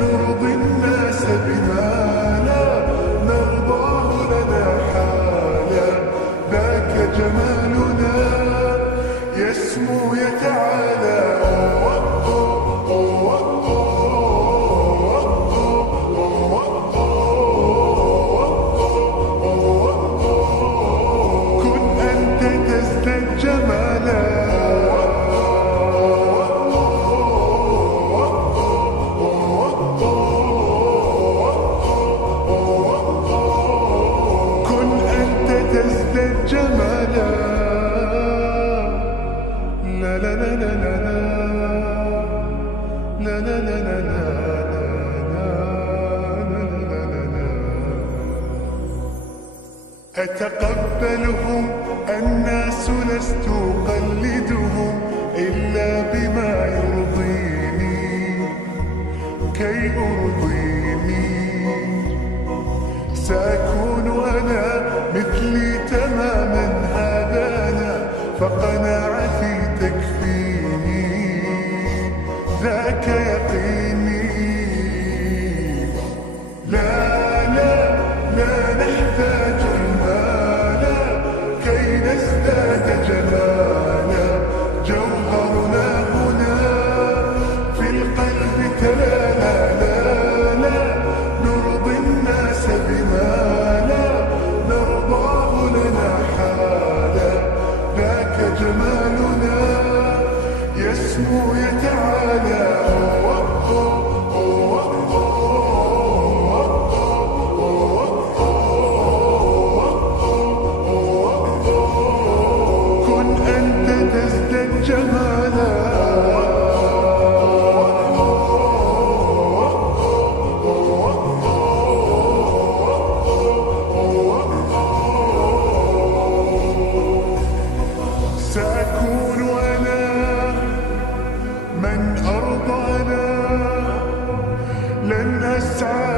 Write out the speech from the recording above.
نرضي الناس بما لا نرضاه لنا حالا. ذاك جمالنا يسمو يتعالى. كن أنت تزداد جمالا. كن أنت تزداد جمالا. لا لا لا لا لا لا لا لا لا لا أتقبلهم الناس لست أقلدهم إلا بما يرضيني كي أرضيني. سأكون أنا مثلي تماما هذا أنا فقناعتي تكفيني ذاك يقيني. لا لا لا نحتاج المال كي نزداد جمالا. جوهرنا هنا في القلب تلالا. لا لا نرضي الناس بما لا نرضاه لنا حالا. ذاك جمالنا يسمو يتعالى. كن أنت تزداد جمالا. سأكون أنا من أرضى أنا. لن أسعى